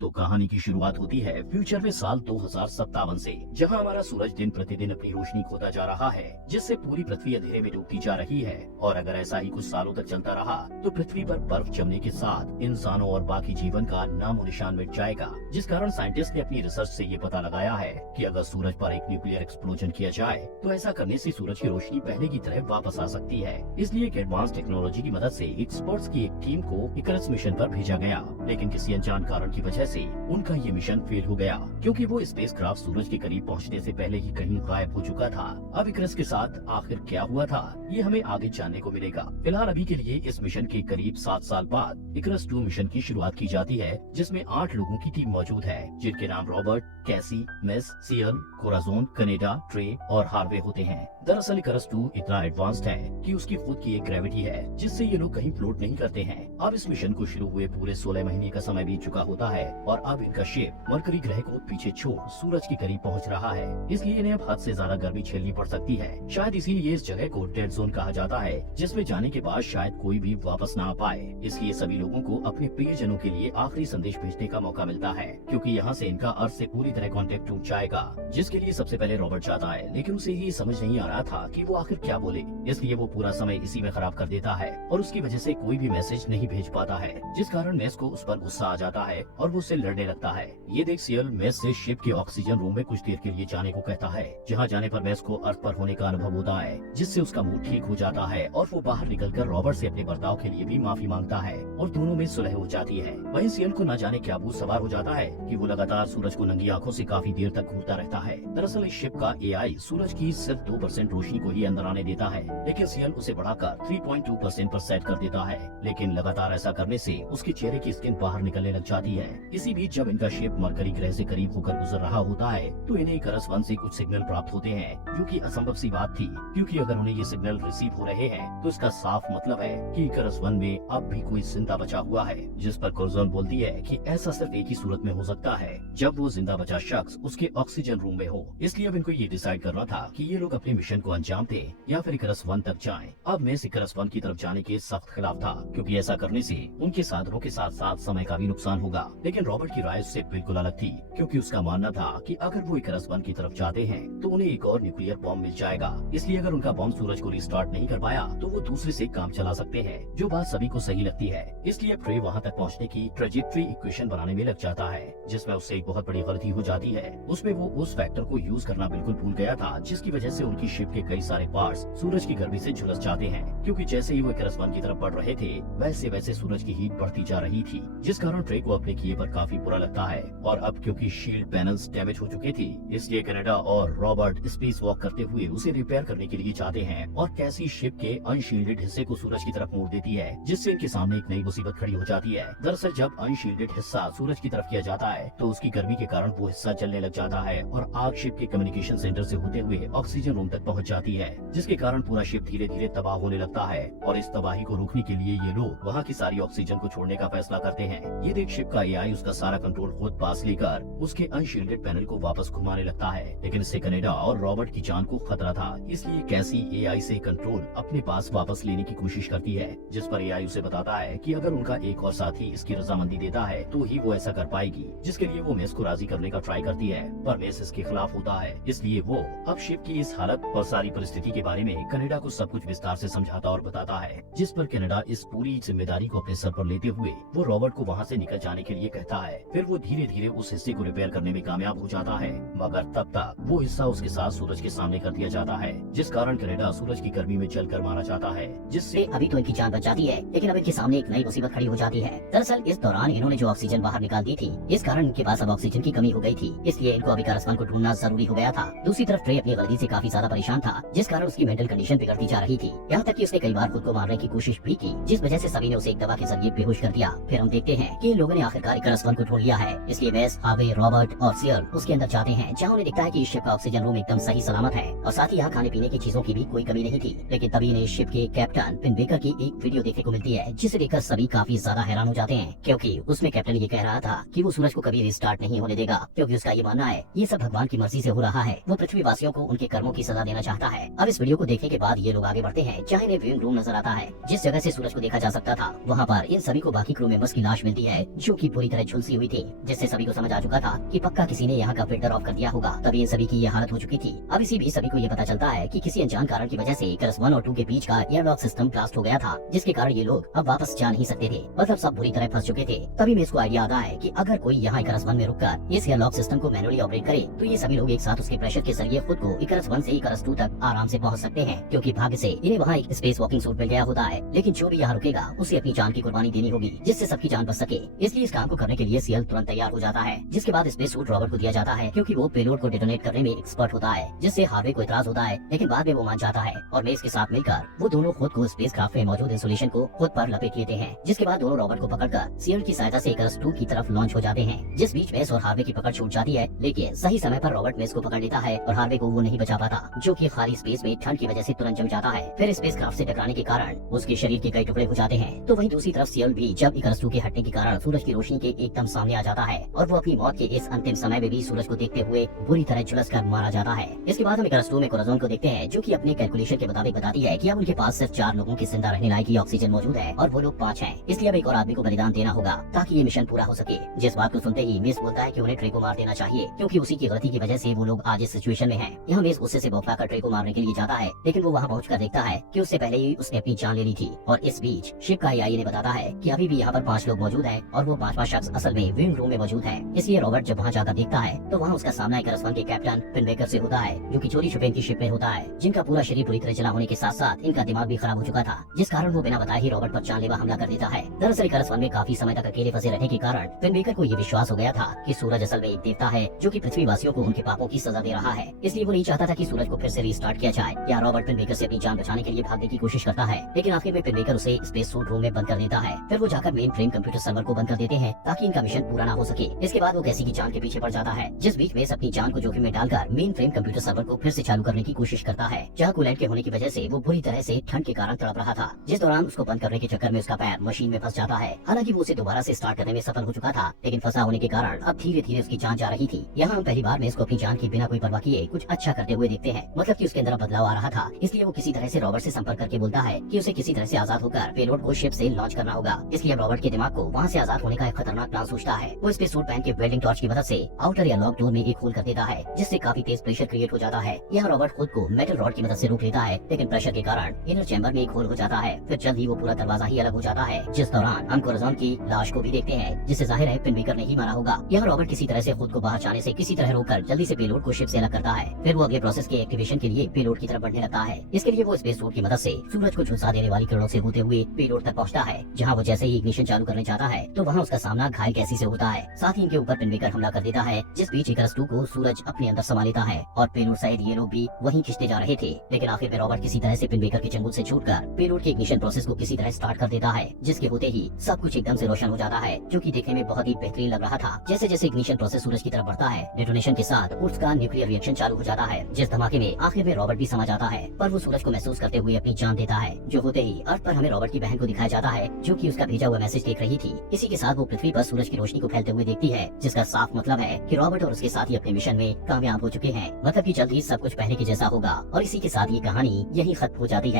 तो कहानी की शुरुआत होती है फ्यूचर में साल 2057 से, जहां हमारा सूरज दिन प्रतिदिन अपनी रोशनी खोता जा रहा है, जिससे पूरी पृथ्वी अंधेरे में डूबती जा रही है। और अगर ऐसा ही कुछ सालों तक चलता रहा तो पृथ्वी पर बर्फ जमने के साथ इंसानों और बाकी जीवन का नामो निशान मिट जाएगा। जिस कारण साइंटिस्ट ने अपनी रिसर्च से ये पता लगाया है कि अगर सूरज पर एक न्यूक्लियर एक्सप्लोजन किया जाए तो ऐसा करने से सूरज की रोशनी पहले की तरह वापस आ सकती है। इसलिए एक एडवांस टेक्नोलॉजी की मदद से एक्सपर्ट्स की एक टीम को इकरस मिशन पर भेजा गया, लेकिन किसी अनजान कारण की वजह से उनका ये मिशन फेल हो गया, क्योंकि वो स्पेसक्राफ्ट सूरज के करीब पहुंचने से पहले ही कहीं गायब हो चुका था। अब इकरस के साथ आखिर क्या हुआ था, ये हमें आगे जानने को मिलेगा। फिलहाल अभी के लिए इस मिशन के करीब 7 साल बाद इकरस 2 मिशन की शुरुआत की जाती है, जिसमें 8 लोगों की टीम मौजूद है, जिनके नाम रॉबर्ट, कैसी, मेस, सियल, कोराजोन, कनेडा, ट्रे और हार्वे होते हैं। दरअसल इकरस 2 इतना एडवांस्ड है कि उसकी खुद की एक ग्रेविटी है, जिससे ये लोग कहीं फ्लोट नहीं करते हैं। अब इस मिशन को शुरू हुए पूरे 16 महीने का समय बीत चुका होता है और अब इनका शिप मरकरी ग्रह को पीछे छोड़ सूरज के करीब पहुंच रहा है। इसलिए इन्हें अब हद से ज्यादा गर्मी झेलनी पड़ सकती है। शायद इसीलिए इस जगह को डेड जोन कहा जाता है, जिसमें जाने के बाद शायद कोई भी वापस ना आ पाए। इसलिए सभी लोगों को अपने प्रियजनों के लिए आखिरी संदेश भेजने का मौका मिलता है, क्योंकि यहाँ से इनका अर्थ से पूरी तरह कॉन्टेक्ट टूट जाएगा। जिसके लिए सबसे पहले रॉबर्ट जाता है, लेकिन उसे ये समझ नहीं आ रहा था कि वो आखिर क्या बोले, इसलिए वो पूरा समय इसी में खराब कर देता है और उसकी वजह से कोई भी मैसेज नहीं भेज पाता है, जिस कारण मेस को उस पर गुस्सा आ जाता है और वो उससे लड़ने लगता है। ये देख सियल मेस से शिप के ऑक्सीजन रूम में कुछ देर के लिए जाने को कहता है, जहाँ जाने पर मेस को अर्थ पर होने का अनुभव होता है, जिससे उसका मूड ठीक हो जाता है और वो बाहर निकलकर रॉबर्ट से अपने बर्ताव के लिए भी माफी मांगता है और दोनों में सुलह हो जाती है। वहीं सियल को न जाने क्या भूत सवार हो जाता है कि वो लगातार सूरज को नंगी आंखों से काफी देर तक घूरता रहता है। दरअसल इस शिप का एआई सूरज की सिर्फ 2% रोशनी को ही अंदर आने देता है, लेकिन सियल उसे बढ़ाकर 3.2% पर सेट कर देता है। लेकिन लगातार ऐसा करने से उसके चेहरे की स्किन बाहर निकलने लग जाती है। इसी बीच जब इनका शिप मरकरी ग्रह से करीब होकर गुजर रहा होता है तो इन्हें इकरस 1 से कुछ सिग्नल प्राप्त होते हैं, जो कि असंभव सी बात थी, क्योंकि अगर उन्हें ये सिग्नल रिसीव हो रहे हैं तो इसका साफ मतलब है कि इकरस 1 में अब भी कोई जिंदा बचा हुआ है। जिस पर कोराजोन बोलती है कि ऐसा सिर्फ एक ही सूरत में हो सकता है, जब वो जिंदा बचा शख्स उसके ऑक्सीजन रूम में हो। इसलिए अब इनको ये डिसाइड करना था कि ये लोग अपने मिशन को अंजाम दें या फिर इकरस 1 तक जाएं। अब मैं इकरस 1 की तरफ जाने के सख्त खिलाफ था, क्योंकि ऐसा करने से उनके साधनों के साथ साथ समय का भी नुकसान होगा। लेकिन रॉबर्ट की राय उससे बिल्कुल अलग थी, क्योंकि उसका मानना था कि अगर वो इकरस 1 की तरफ जाते हैं तो उन्हें एक और न्यूक्लियर बॉम्ब मिल जाएगा। इसलिए अगर उनका बॉम्ब सूरज को रिस्टार्ट नहीं कर पाया तो वो दूसरे से काम चला सकते हैं, जो बात सभी को सही लगती है। इसलिए ट्रे वहाँ तक पहुँचने की ट्रेजेक्ट्री इक्वेशन बनाने में लग जाता है, जिसमें उससे एक बहुत बड़ी गलती हो जाती है। उसमें वो उस फैक्टर को यूज करना बिल्कुल भूल गया था, जिसकी वजह से उनकी शिप के कई सारे पार्ट्स सूरज की गर्मी से झुलस जाते हैं, क्योंकि जैसे ही वो इकरस 1 की तरफ बढ़ रहे थे वैसे वैसे सूरज की हीट बढ़ती जा रही थी, जिस कारण ट्रे को अपने किए पर काफी बुरा लगता है। और अब क्योंकि शील्ड पैनल्स डैमेज हो चुके थे, इसलिए कनाडा और रॉबर्ट स्पेस वॉक करते हुए उसे रिपेयर करने के लिए जाते हैं और कैसी शिप के अनशील्डेड हिस्से को सूरज की तरफ मोड़ देती है, जिससे इनके सामने एक नई मुसीबत खड़ी हो जाती है। दरअसल जब अनशील्डेड हिस्सा सूरज की तरफ किया जाता है तो उसकी गर्मी के कारण वो हिस्सा जलने लग जाता है और आग शिप के कम्युनिकेशन सेंटर से होते हुए ऑक्सीजन रूम तक पहुंच जाती है, जिसके कारण पूरा शिप धीरे धीरे तबाह होने लगता है। और इस तबाही को रोकने के लिए ये लोग वहाँ की सारी ऑक्सीजन को छोड़ने का फैसला करते हैं। ये देख शिप का एआई उसका सारा कंट्रोल खुद पास लेकर उसके अनशील्डेड पैनल को वापस घुमाने लगता है, लेकिन इससे कनाडा और रॉबर्ट की जान को खतरा था। इसलिए कैसी एआई से कंट्रोल अपने पास वापस लेने की कोशिश करती है, जिस पर एआई उसे बताता है कि अगर उनका एक और साथी इसकी रजामंदी देता है तो ही वो ऐसा कर पाएगी, जिसके लिए वो मेस को राजी करने का ट्राई करती है, पर मेस इसके खिलाफ होता है। इसलिए वो अब शिप की इस हालत और सारी परिस्थिति के बारे में कनाडा को सब कुछ विस्तार से समझाता और बताता है, जिस पर कनाडा इस पूरी जिम्मेदारी को अपने सर पर लेते हुए वो रॉबर्ट को वहाँ से निकल जाने के लिए कहता है। फिर वो धीरे धीरे उस हिस्से को रिपेयर करने में कामयाब हो जाता है, मगर तब तक वो हिस्सा उसके साथ सूरज के सामने कर दिया जाता है, जिस कारण कनाडा सूरज की गर्मी में जलकर मारा जाता है, जिससे अभी तो इनकी जान बच जाती है, लेकिन अब इनके सामने एक नई मुसीबत खड़ी हो जाती है। दरअसल इस दौरान इन्होंने जो ऑक्सीजन बाहर निकाल दी थी, इस कारण इनके पास अब ऑक्सीजन की कमी हो गई थी, इसलिए इनको अभी इकरस 1 को ढूंढना जरूरी हो गया था। दूसरी तरफ ट्रे अपनी गलती से काफी ज्यादा परेशान था, जिस कारण उसकी मेंटल कंडीशन बिगड़ती जा रही थी, यहाँ तक कि उसने कई बार खुद को मारने की कोशिश भी की, जिस वजह से सभी ने उसे एक दवा के जरिए बेहोश कर दिया। फिर हम देखते हैं कि इन लोगों ने आखिरकार इकरस 1 को ढूंढ लिया है, इसलिए वेस, हार्वे, रॉबर्ट और सियल उसके अंदर जाते हैं, जहाँ उन्हें दिखता है कि इस शिप का ऑक्सीजन रूम एकदम सही सलामत है और साथ ही यहाँ खाने पीने की चीजों की भी कोई कमी नहीं थी। लेकिन तभी इन्हें शिप के कैप्टन फिन बेकर की एक वीडियो देखने को मिलती है, जिसे देखकर सभी काफी ज्यादा हैरान हो जाते हैं, क्योंकि उसमें कैप्टन ये कह रहा था कि वो सूरज को कभी रिस्टार्ट नहीं होने देगा, क्योंकि उसका ये मानना है ये सब भगवान की मर्जी से हो रहा है। वो पृथ्वी वासियों को उनके कर्मों की सजा देना चाहता है। अब इस वीडियो को देखने के बाद ये लोग आगे बढ़ते हैं, जहाँ इन्हें व्यूइंग रूम नजर आता है, जिस जगह से सूरज को देखा जा सकता था। वहाँ पर इन सभी को बाकी क्रू मेंबर्स की लाश मिलती है, जो कि पूरी तरह झुलसी हुई थी, जिससे सभी को समझ आ चुका था कि पक्का किसी ने यहाँ का फिल्टर ऑफ कर दिया होगा, तभी इन सभी की ये हालत हो चुकी थी। अब इसी बीच सभी को ये पता चलता है कि किसी अनजान कारण की वजह से इकरस 1 और 2 के बीच का एयरलॉक सिस्टम ब्लास्ट हो गया था, जिसके कारण ये लोग अब वापस जा नहीं सकते थे, मतलब सब बुरी तरह फंस चुके थे। तभी मेस को आइडिया आता है कि अगर कोई यहाँ इकरस 1 में रुककर इस एयरलॉक सिस्टम को मैनुअली ऑपरेट करे तो ये सभी लोग एक साथ उसके प्रेशर के जरिए खुद को इकरस 1 से इकरस 2 तक आराम से पहुँच सकते हैं, क्योंकि भाग्य से इन्हें वहाँ एक स्पेस वॉकिंग सूट मिल गया होता है। लेकिन जो भी यहाँ रुकेगा उसे अपनी जान की कुर्बानी देनी होगी, जिससे सबकी जान बच सके। इसलिए इस काम को करने के लिए सीएल तुरंत तैयार हो जाता है, जिसके बाद स्पेस सूट रॉबर्ट को दिया जाता है, क्योंकि वो पेलोड को डिटोनेट करने में एक्सपर्ट होता है, जिससे हार्वे को इतराज होता है, लेकिन बाद में वो मान जाता है और मेस के साथ मिलकर वो दोनों खुद को स्पेस क्राफ्ट में मौजूद इंसुलेशन को खुद पर लपेट लेते हैं, जिसके बाद दोनों रॉबर्ट को पकड़कर सीएल की सहायता से इकरस 2 की तरफ लॉन्च हो जाते हैं, जिस बीच मेस और हार्वे की पकड़ छूट जाती है। लेकिन सही समय पर रॉबर्ट मेस को पकड़ लेता है और हार्वे को वो नहीं बचा पाता, जो कि खाली स्पेस में ठंड की वजह से तुरंत जम जाता है। फिर स्पेस क्राफ्ट से टकराने के कारण उसके शरीर के कई टुकड़े हो जाते हैं। तो वहीं दूसरी तरफ सीएल भी जब इकरस 2 के हटने के कारण सूरज की रोशनी के एकदम सामने आ जाता है और वो अपनी मौत के इस अंतिम समय में भी सूरज को देखते हुए बुरी तरह झुलस कर मारा जाता है। इसके बाद हम इकरस 2 में कोराज़ोन को देखते हैं, जो कि अपने कैलकुलेशन के मुताबिक बताती है कि अब उनके पास सिर्फ 4 लोगों की जिंदा रहने लायक ही ऑक्सीजन मौजूद है और वो लोग 5 हैं। इसलिए अब एक और आदमी को बलिदान देना होगा ताकि ये मिशन पूरा हो सके। जिस बात को सुनते ही मेस बोलता है कि उन्हें ट्रे को मार देना चाहिए, क्योंकि उसी की गलती की वजह से वो लोग आज इस सिचुएशन में हैं। यहाँ मेस गुस्से से बौखलाकर ट्रे को मारने के लिए जाता है, लेकिन वो वहाँ पहुंचकर देखता है कि उससे पहले ही उसने अपनी जान ले ली थी। और इस बीच शिप का एआई ने बताता है कि अभी भी यहाँ पर 5 लोग मौजूद हैं और वो 5वां शख्स असल में विंग रूम में मौजूद है। इसलिए रॉबर्ट जब वहाँ जाकर देखता है तो वहाँ उसका सामना इकरस 1 के कैप्टन फिनबेकर से होता है, जो कि चोरी छुपे इनकी शिप में होता है, जिनका पूरा शरीर पूरी तरह जला होने के साथ साथ इनका दिमाग भी खराब हो चुका था, जिस कारण वो बिना बताए ही रॉबर्ट पर जानलेवा हमला कर देता है। दरअसल इकरस 1 में काफी समय तक अकेले फंसे रहने के कारण फिनबेकर को ये विश्वास हो गया था कि सूरज असल में एक देवता है, जो कि पृथ्वीवासियों को उनके पापों की सजा दे रहा है। इसलिए वो नहीं चाहता था कि सूरज को फिर से रिस्टार्ट किया जाए। या रॉबर्ट फिनबेकर से अपनी जान बचाने के लिए भागने की कोशिश करता है, लेकिन आखिर में फिनबेकर उसे स्पेस सूट रूम में बंद कर देता है। फिर वो जाकर मेन फ्रेम कंप्यूटर सर्वर को बंद कर देते हैं ताकि इनका मिशन पूरा ना हो सके। इसके बाद वो कैसी की जान के पीछे पड़ जाता है, जिस बीच मेस अपनी जान को जोखिम में डालकर मेन फ्रेम कंप्यूटर सर्वर को फिर से चालू करने की कोशिश करता है, जहाँ कूलेंट के होने की वजह से वो बुरी तरह से ठंड के कारण तड़प रहा था। जिस दौरान उसको बंद करने के चक्कर में उसका पैर मशीन में फंस जाता है। हालांकि वो उसे दोबारा से स्टार्ट करने में सफल हो चुका था, लेकिन फंसा होने के कारण अब धीरे धीरे उसकी जान जा रही थी। यहाँ हम पहली बार मेस को अपनी जान की बिना कोई परवाह किए कुछ अच्छा करते हुए देखते हैं, मतलब कि उसके अंदर बदलाव आ रहा था। इसलिए वो किसी तरह से रॉबर्ट से संपर्क करके बोलता है कि उसे किसी तरह से आजाद होकर पेलोड को शिप से लॉन्च करना होगा। इसलिए रॉबर्ट के दिमाग को वहाँ से आजाद होने का एक खतरनाक प्लान सोचता है। वो स्पेस सूट पहन के वेल्डिंग टॉर्च की मदद से आउटर या लॉक डोर में एक होल कर देता है, जिससे काफी तेज प्रेशर क्रिएट हो जाता है। यहाँ रॉबर्ट खुद को मेटल रॉड की मदद से रोक लेता है, लेकिन प्रेशर के कारण इनर चैम्बर में एक होल हो जाता है। फिर जल्द ही वो पूरा दरवाजा ही अलग हो जाता है। जिस दौरान हम कोराज़ोन की लाश को भी देखते हैं, जिससे जाहिर है फिनबेकर ने ही मारा होगा। यहाँ रॉबर्ट किसी तरह से खुद को बाहर जाने से किसी तरह रोककर जल्दी से पेलोड को शिप से अलग करता है। फिर वो अगले प्रोसेस के एक्टिवेशन के लिए पेलोड की तरफ बढ़ने लगता है। इसके लिए वो स्पेस सूट की मदद से सूरज को झुलसा देने वाली किरणों से होते हुए पेलोड तक पहुंचता है, जहाँ वो जैसे ही इग्निशन चालू करने जाता है तो वहाँ उसका सामना घायल कैसी से होता है। साथ ही इनके ऊपर फिनबेकर हमला कर देता है, जिस बीच इकरस 2 को सूरज अपने अंदर समा लेता है और पेलोड सहित ये लोग भी वहीं खिंचते जा रहे थे। लेकिन आखिर में रॉबर्ट किसी तरह से फिनबेकर के चंगुल से छूटकर पेलोड के इग्निशन प्रोसेस को किसी तरह स्टार्ट कर देता है, जिसके होते ही सब कुछ एकदम से रोशन हो जाता है, जो कि देखने में बहुत ही बेहतरीन लग रहा था। जैसे जैसे इग्निशन प्रोसेस सूरज की तरफ बढ़ता है, डेटोनेशन के साथ उसका न्यूक्लियर रिएक्शन चालू हो जाता है, जिस धमाके में आखिर में रॉबर्ट भी समा जाता है। पर वो सूरज को महसूस करते हुए अपनी जान देता है, जो होते ही अर्थ पर हमें रॉबर्ट की बहन को दिखाया जाता है, जो कि उसका भेजा हुआ मैसेज देख रही थी। इसी के साथ वो पृथ्वी पर सूरज की रोशनी को फैलते हुए देखती है, जिसका साफ मतलब है कि रॉबर्ट और उसके साथी अपने मिशन में कामयाब हो चुके हैं। मतलब कि जल्द ही सब कुछ पहले के जैसा होगा और इसी के साथ ये कहानी यही खत्म हो जाती है।